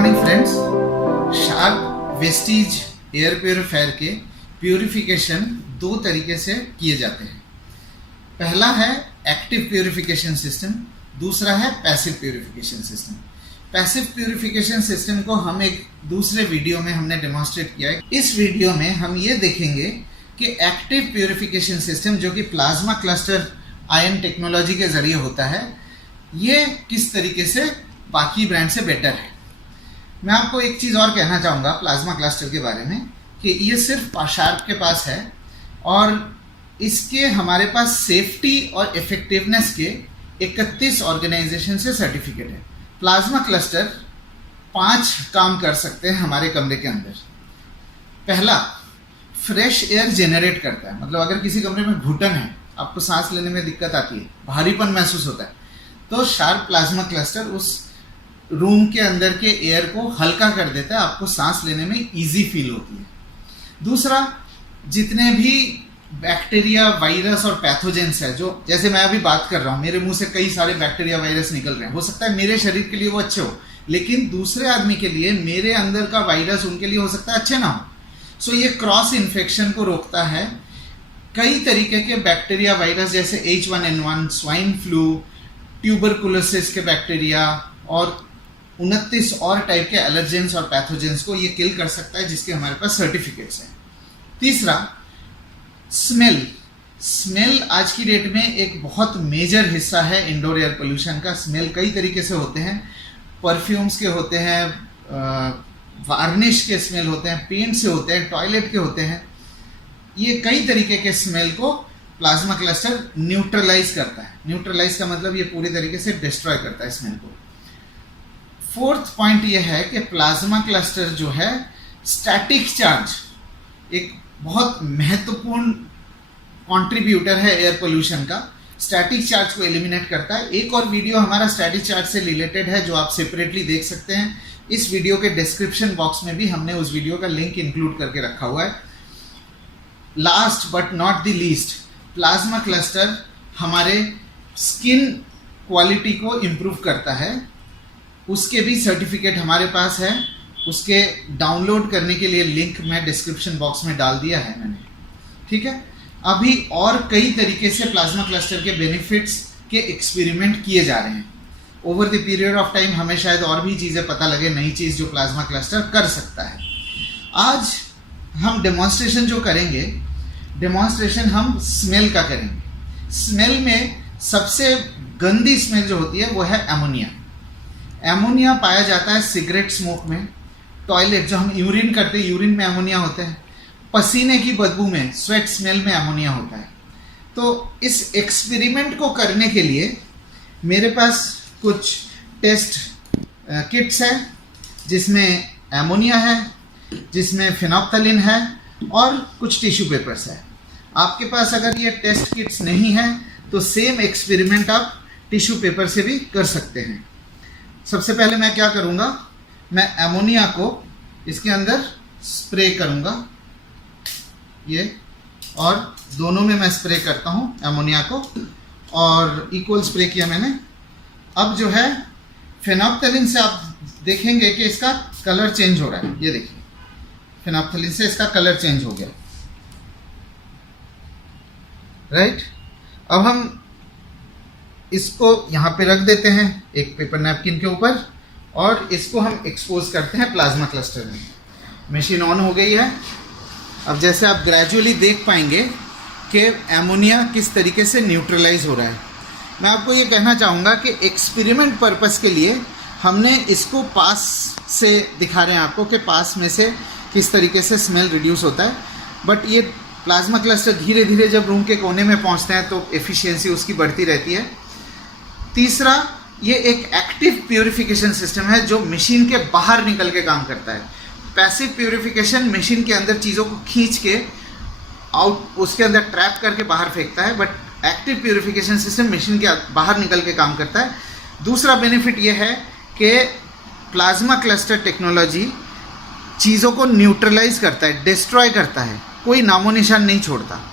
Morning friends. Sharp Vestige air purifier के purification दो तरीके से किए जाते हैं। पहला है एक्टिव प्योरीफिकेशन सिस्टम, दूसरा है passive purification system. Passive purification system को हम एक दूसरे वीडियो में हमने डेमोन्स्ट्रेट किया है। इस वीडियो में हम ये देखेंगे कि एक्टिव प्योरीफिकेशन सिस्टम जो कि प्लाज्मा क्लस्टर आयन टेक्नोलॉजी के जरिए होता है, ये किस तरीके से बाकी ब्रांड से बेटर है। मैं आपको एक चीज़ और कहना चाहूँगा प्लाज्मा क्लस्टर के बारे में कि ये सिर्फ शार्प के पास है और इसके हमारे पास सेफ्टी और इफेक्टिवनेस के 31 ऑर्गेनाइजेशन से सर्टिफिकेट है। प्लाज्मा क्लस्टर 5 काम कर सकते हैं हमारे कमरे के अंदर। पहला, फ्रेश एयर जनरेट करता है, मतलब अगर किसी कमरे में घुटन है, आपको सांस लेने में दिक्कत आती है, भारीपन महसूस होता है, तो शार्प प्लाज्मा क्लस्टर उस रूम के अंदर के एयर को हल्का कर देता है, आपको सांस लेने में इजी फील होती है। दूसरा, जितने भी बैक्टीरिया, वायरस और पैथोजेंस है, जो जैसे मैं अभी बात कर रहा हूँ, मेरे मुंह से कई सारे बैक्टीरिया, वायरस निकल रहे हैं, हो सकता है मेरे शरीर के लिए वो अच्छे हो, लेकिन दूसरे आदमी के लिए मेरे अंदर का वायरस उनके लिए हो सकता है अच्छे ना हो। सो ये क्रॉस इन्फेक्शन को रोकता है। कई तरीके के बैक्टीरिया, वायरस जैसे H1N1, स्वाइन फ्लू, ट्यूबरकुलोसिस के बैक्टीरिया और 29 और टाइप के एलर्जेंस और पैथोजेंस को ये किल कर सकता है, जिसके हमारे पास सर्टिफिकेट्स हैं। तीसरा, स्मेल आज की डेट में एक बहुत मेजर हिस्सा है इंडोर एयर पोल्यूशन का। स्मेल कई तरीके से होते हैं, परफ्यूम्स के होते हैं, वार्निश के स्मेल होते हैं, पेंट से होते हैं, टॉयलेट के होते हैं। ये कई तरीके के स्मेल को प्लाज्मा क्लस्टर न्यूट्रलाइज करता है। न्यूट्रलाइज का मतलब ये पूरी तरीके से डिस्ट्रॉय करता है स्मेल को। फोर्थ पॉइंट ये है कि प्लाज्मा क्लस्टर जो है स्टैटिक चार्ज, एक बहुत महत्वपूर्ण कंट्रीब्यूटर है एयर पोल्यूशन का। स्टैटिक चार्ज को एलिमिनेट करता है। एक और वीडियो हमारा स्टैटिक चार्ज से रिलेटेड है जो आप सेपरेटली देख सकते हैं। इस वीडियो के डिस्क्रिप्शन बॉक्स में भी हमने उस वीडियो का लिंक इंक्लूड करके रखा हुआ है। Last but not the least, plasma cluster हमारे स्किन क्वालिटी को इम्प्रूव करता है। उसके भी सर्टिफिकेट हमारे पास है। उसके डाउनलोड करने के लिए लिंक मैं डिस्क्रिप्शन बॉक्स में डाल दिया है मैंने, ठीक है। अभी और कई तरीके से प्लाज्मा क्लस्टर के बेनिफिट्स के एक्सपेरिमेंट किए जा रहे हैं। Over the period of time हमें शायद और भी चीज़ें पता लगे, नई चीज़ जो प्लाज्मा क्लस्टर कर सकता है। आज हम डेमोन्स्ट्रेशन जो करेंगे, डेमोन्स्ट्रेशन हम स्मेल का करेंगे। स्मेल में सबसे गंदी स्मेल जो होती है वो है एमोनिया। एमोनिया पाया जाता है सिगरेट स्मोक में, टॉयलेट जो हम यूरिन करते हैं, यूरिन में एमोनिया होता है, पसीने की बदबू में, स्वेट स्मेल में एमोनिया होता है। तो इस एक्सपेरिमेंट को करने के लिए मेरे पास कुछ टेस्ट किट्स है, जिसमें एमोनिया है, जिसमें फिनोप्थलीन है और कुछ टिश्यू पेपर्स है। आपके पास अगर ये टेस्ट किट्स नहीं है तो सेम एक्सपेरिमेंट आप टिश्यू पेपर से भी कर सकते हैं। सबसे पहले मैं क्या करूँगा, मैं एमोनिया को इसके अंदर स्प्रे करूँगा, ये, और दोनों में मैं स्प्रे करता हूँ एमोनिया को, और इक्वल स्प्रे किया मैंने। अब जो है फिनोप्थलीन से आप देखेंगे कि इसका कलर चेंज हो रहा है। ये देखिए, फिनोप्थलीन से इसका कलर चेंज हो गया, राइट। अब हम इसको यहाँ पे रख देते हैं एक पेपर नैपकिन के ऊपर, और इसको हम एक्सपोज करते हैं प्लाज्मा क्लस्टर में। मशीन ऑन हो गई है। अब जैसे आप ग्रेजुअली देख पाएंगे कि एमोनिया किस तरीके से न्यूट्रलाइज हो रहा है। मैं आपको ये कहना चाहूँगा कि एक्सपेरिमेंट पर्पस के लिए हमने इसको पास से दिखा रहे हैं आपको कि पास में से किस तरीके से स्मेल रिड्यूस होता है। बट ये प्लाज्मा क्लस्टर धीरे धीरे जब रूम के कोने में पहुँचते हैं तो एफिशिएंसी उसकी बढ़ती रहती है। तीसरा, ये एक एक्टिव प्योरीफिकेशन सिस्टम है जो मशीन के बाहर निकल के काम करता है। पैसिव प्योरीफिकेशन मशीन के अंदर चीज़ों को खींच के आउट, उसके अंदर ट्रैप करके बाहर फेंकता है, but active purification system machine के बाहर निकल के काम करता है। दूसरा बेनिफिट ये है कि प्लाज्मा क्लस्टर टेक्नोलॉजी चीज़ों को न्यूट्रलाइज करता है, डिस्ट्रॉय करता है, कोई नामो निशान नहीं छोड़ता।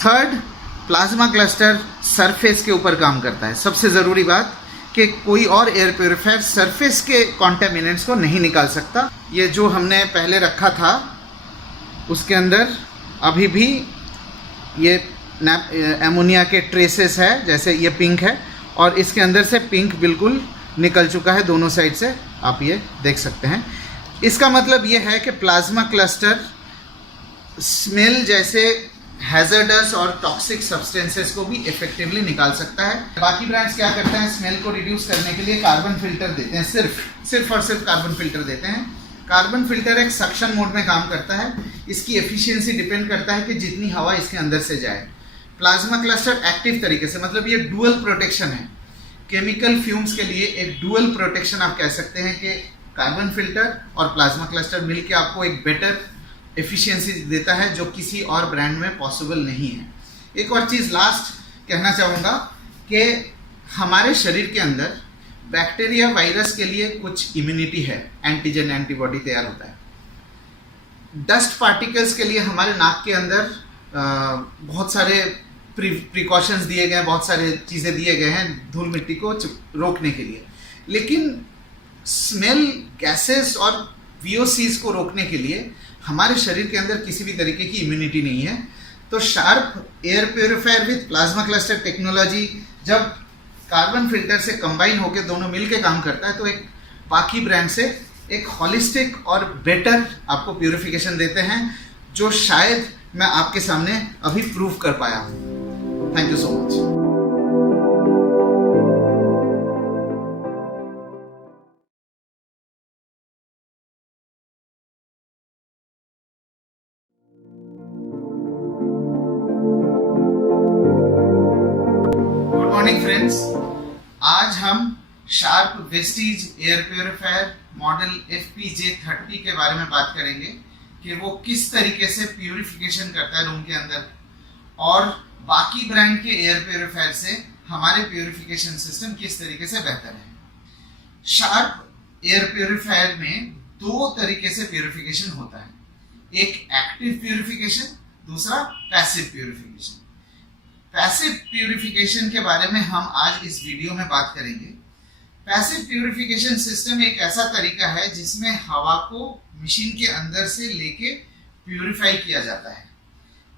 थर्ड, प्लाज्मा क्लस्टर सरफेस के ऊपर काम करता है। सबसे ज़रूरी बात कि कोई और एयर प्योरीफायर सरफेस के कॉन्टेमिनेंट्स को नहीं निकाल सकता। ये जो हमने पहले रखा था उसके अंदर अभी भी ये एमोनिया के ट्रेसेस है, जैसे ये पिंक है, और इसके अंदर से पिंक बिल्कुल निकल चुका है दोनों साइड से, आप ये देख सकते हैं। इसका मतलब ये है कि प्लाज्मा क्लस्टर स्मेल जैसे हैजर्डस और टॉक्सिक सब्सटेंसेस को भी इफेक्टिवली निकाल सकता है। बाकी ब्रांड्स क्या करते हैं, स्मेल को रिड्यूस करने के लिए कार्बन फिल्टर देते हैं, सिर्फ और सिर्फ कार्बन फिल्टर देते हैं। कार्बन फिल्टर एक सक्शन मोड में काम करता है। इसकी एफिशिएंसी डिपेंड करता है कि जितनी हवा इसके अंदर से जाए। प्लाज्मा क्लस्टर एक्टिव तरीके से, मतलब ये डुअल प्रोटेक्शन है, केमिकल फ्यूम्स के लिए एक डुअल प्रोटेक्शन आप कह सकते हैं कि कार्बन फिल्टर और प्लाज्मा क्लस्टर मिलके आपको एक बेटर एफिशिएंसी देता है जो किसी और ब्रांड में पॉसिबल नहीं है। एक और चीज़ लास्ट कहना चाहूँगा कि हमारे शरीर के अंदर बैक्टीरिया वायरस के लिए कुछ इम्यूनिटी है, एंटीजन एंटीबॉडी तैयार होता है। डस्ट पार्टिकल्स के लिए हमारे नाक के अंदर बहुत सारे प्रिकॉशंस दिए गए हैं, बहुत सारे चीज़ें दिए गए हैं धूल मिट्टी को रोकने के लिए। लेकिन स्मेल गैसेस और VOCs को रोकने के लिए हमारे शरीर के अंदर किसी भी तरीके की इम्यूनिटी नहीं है। तो sharp air purifier with plasma cluster technology जब कार्बन फिल्टर से कंबाइन होकर दोनों मिलके काम करता है तो एक बाकी ब्रांड से एक हॉलिस्टिक और बेटर आपको प्यूरिफिकेशन देते हैं, जो शायद मैं आपके सामने अभी प्रूव कर पाया हूँ। Thank you so much. Good morning friends, आज हम sharp Vestige air purifier model FPJ30 के बारे में बात करेंगे कि वो किस तरीके से प्यूरिफिकेशन करता है रूम के अंदर, और बाकी ब्रांड के एयर प्योरीफायर से हमारे प्यूरिफिकेशन सिस्टम किस तरीके से बेहतर है। शार्प एयर प्योरीफायर में दो तरीके से प्यूरिफिकेशन होता है, एक एक्टिव प्यूरिफिकेशन, दूसरा पैसिव प्यूरिफिकेशन। पैसिव प्यूरिफिकेशन के बारे में हम आज इस वीडियो में बात करेंगे। पैसिव प्यूरिफिकेशन सिस्टम एक ऐसा तरीका है जिसमें हवा को मशीन के अंदर से लेके प्यूरिफाई किया जाता है।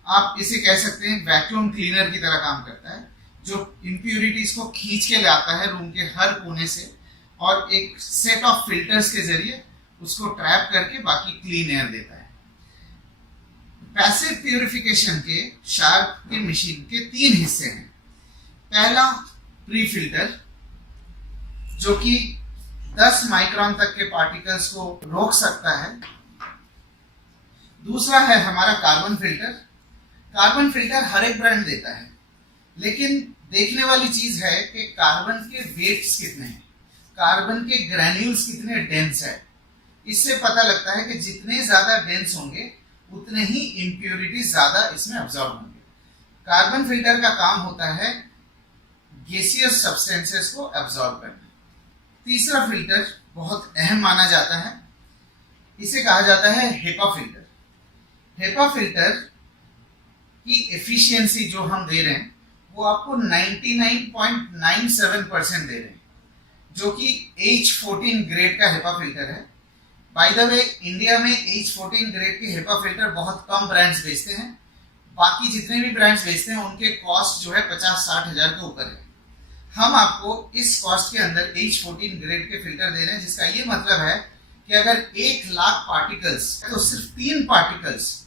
आप इसे कह सकते हैं वैक्यूम क्लीनर की तरह काम करता है, जो इम्प्यूरिटीज को खींच के लाता है रूम के हर कोने से और एक सेट ऑफ फिल्टर्स के जरिए उसको ट्रैप करके बाकी क्लीन एयर देता है। पैसिव प्यूरिफिकेशन के शार्प के मशीन के 3 हिस्से हैं। पहला प्री फिल्टर, जो कि 10 माइक्रोन तक के पार्टिकल्स को रोक सकता है। दूसरा है हमारा कार्बन फिल्टर। कार्बन फिल्टर हर एक ब्रांड देता है, लेकिन देखने वाली चीज है कि कार्बन के वेट्स कितने हैं, कार्बन के ग्रैन्यूल्स कितने डेंस है। इससे पता लगता है कि जितने ज्यादा डेंस होंगे उतने ही इम्प्योरिटीज ज्यादा इसमें ऑब्जॉर्व होंगे। कार्बन फिल्टर का काम होता है गैसियस सब्सटेंसेस को एब्जॉर्ब करना। तीसरा फिल्टर बहुत अहम माना जाता है, इसे कहा जाता है हेपा फिल्टर। हेपा फिल्टर की एफिशिएंसी जो हम दे रहे हैं वो आपको 99.97% दे रहे हैं, जो कि H14 ग्रेड का हेपा फिल्टर है। बाय द वे, इंडिया में H14 ग्रेड के हेपा फिल्टर बहुत कम ब्रांड्स बेचते हैं। बाकी जितने भी ब्रांड्स बेचते हैं उनके कॉस्ट जो है 50-60 हजार के ऊपर है। हम आपको इस कॉस्ट के अंदर H14 ग्रेड के फिल्टर दे रहे हैं, जिसका ये मतलब है कि अगर 1 लाख पार्टिकल्स तो सिर्फ 3 पार्टिकल्स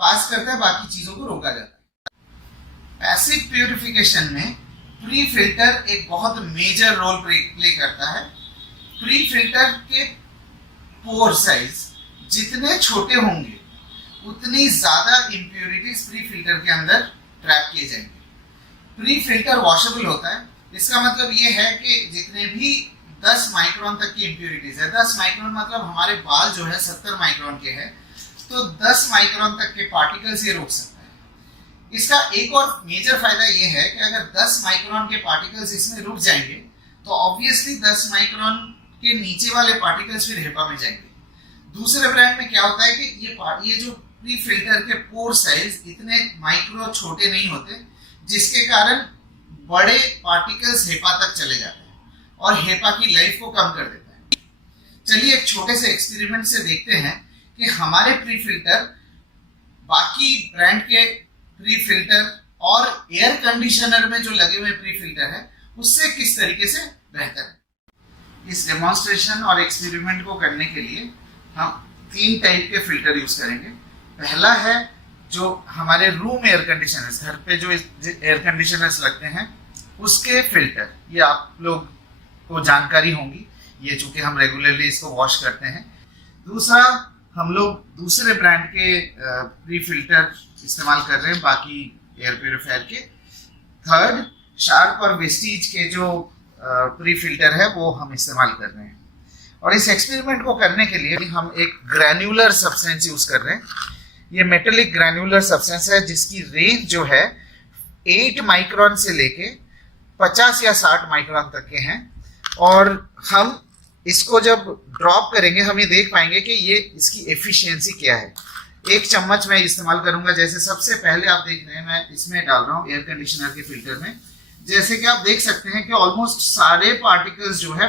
पास करता है, बाकी चीजों को रोका जाता है। पैसिव प्यूरिफिकेशन में प्री फिल्टर एक बहुत मेजर रोल प्ले करता है। प्री फिल्टर के पोर साइज जितने छोटे होंगे उतनी ज्यादा इम्प्यूरिटीज प्री फिल्टर के अंदर ट्रैप किए जाएंगे। प्री फिल्टर वॉशेबल होता है, इसका मतलब ये है कि जितने भी 10 माइक्रोन तक की इम्प्यूरिटीज है, 10 माइक्रोन मतलब हमारे बाल जो है 70 माइक्रोन के हैं, तो 10 माइक्रोन तक के पार्टिकल्स ये रोक सकता है। इसका एक और मेजर फायदा ये है कि अगर 10 माइक्रोन के पार्टिकल्स इसमें रुक जाएंगे तो ऑब्वियसली 10 माइक्रोन के नीचे वाले पार्टिकल्स फिर हेपा में जाएंगे। दूसरे ब्रांड में क्या होता है कि ये जो प्री फिल्टर के पोर साइज इतने माइक्रो छोटे नहीं होते, जिसके कारण बड़े पार्टिकल्स हेपा तक चले जाते हैं। और हेपा की लाइफ को कम कर देता है। चलिए एक छोटे से एक्सपेरिमेंट से देखते हैं कि हमारे प्री फिल्टर बाकी ब्रांड के प्री फिल्टर और एयर कंडीशनर में जो लगे हुए प्री फिल्टर है उससे किस तरीके से बेहतर है। इस डेमोन्स्ट्रेशन और एक्सपेरिमेंट को करने के लिए हम 3 टाइप के फिल्टर यूज करेंगे। पहला है जो हमारे रूम एयर कंडीशनर्स, घर पे जो एयर कंडीशनर्स लगते हैं उसके फिल्टर, ये आप लोग को जानकारी होंगी, ये चूंकि हम रेगुलरली इसको वॉश करते हैं। दूसरा, हम लोग दूसरे ब्रांड के प्री फिल्टर इस्तेमाल कर रहे हैं बाकी एयर प्यूरिफायर के। थर्ड, शार्प और वेस्टीज के जो प्री फिल्टर है वो हम इस्तेमाल कर रहे हैं। और इस एक्सपेरिमेंट को करने के लिए हम एक ग्रैन्युलर सब्सटेंस यूज कर रहे हैं। ये मेटेलिक ग्रैन्युलर सब्सटेंस है जिसकी रेंज जो है 8 माइक्रोन से लेके 50 या 60 माइक्रोन तक के हैं। और हम इसको जब ड्रॉप करेंगे हम ये देख पाएंगे कि ये इसकी एफिशिएंसी क्या है। 1 चम्मच मैं इस्तेमाल करूंगा। जैसे सबसे पहले आप देख रहे हैं मैं इसमें डाल रहा हूँ एयर कंडीशनर के फिल्टर में। जैसे कि आप देख सकते हैं कि ऑलमोस्ट सारे पार्टिकल्स जो है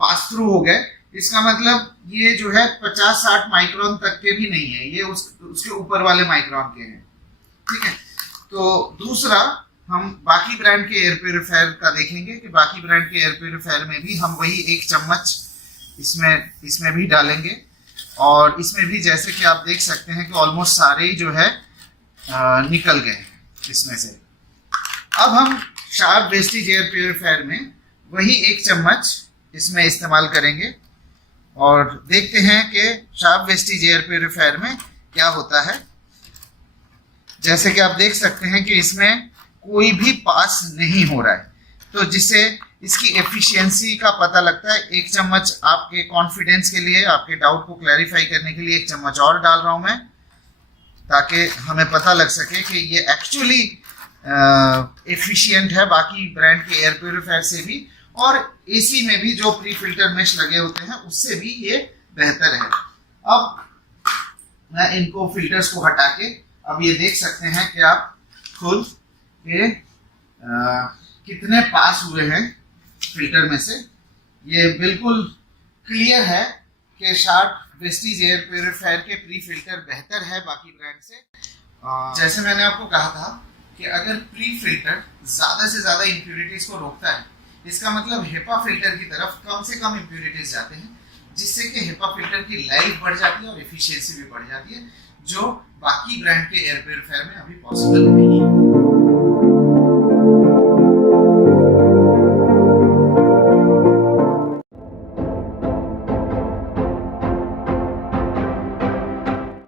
पास थ्रू हो गए। इसका मतलब ये जो है 50-60 माइक्रोन तक के भी नहीं है, ये उसके ऊपर वाले माइक्रोन के हैं। ठीक है, तो दूसरा हम बाकी ब्रांड के एयर प्यूरिफायर का देखेंगे कि बाकी ब्रांड के एयर प्यूरिफायर में भी हम वही 1 चम्मच इसमें भी डालेंगे। और इसमें भी जैसे कि आप देख सकते हैं कि ऑलमोस्ट सारे ही जो है निकल गए इसमें से। अब हम शार्प वेस्टीज एयर प्यूरिफायर में वही 1 चम्मच इसमें इस्तेमाल करेंगे और देखते हैं कि शार्प वेस्टीज एयर प्यूरिफायर में क्या होता है। जैसे कि आप देख सकते हैं कि इसमें कोई भी पास नहीं हो रहा है, तो जिससे इसकी एफिशिएंसी का पता लगता है। 1 चम्मच आपके कॉन्फिडेंस के लिए, आपके डाउट को क्लैरिफाई करने के लिए 1 चम्मच और डाल रहा हूं मैं, ताकि हमें पता लग सके कि ये एक्चुअली एफिशिएंट है बाकी ब्रांड के एयर प्यूरिफायर से भी, और एसी में भी जो प्री फिल्टर मेश लगे होते हैं उससे भी ये बेहतर है। अब मैं इनको फिल्टर्स को हटा के अब ये देख सकते हैं कि आप खुद के कितने पास हुए हैं फिल्टर में से। ये बिल्कुल क्लियर है कि शार्प वेस्टीज एयर प्यूरिफायर के प्री फिल्टर बेहतर है बाकी ब्रांड से। जैसे मैंने आपको कहा था कि अगर प्री फिल्टर ज्यादा से ज्यादा इंप्यूरिटीज को रोकता है, इसका मतलब हेपा फिल्टर की तरफ कम से कम इंप्यूरिटीज जाते हैं, जिससे कि हेपा फिल्टर की लाइफ बढ़ जाती है और एफिशिएंसी भी बढ़ जाती है, जो बाकी ब्रांड के एयर प्यूरिफायर में अभी पॉसिबल नहीं है।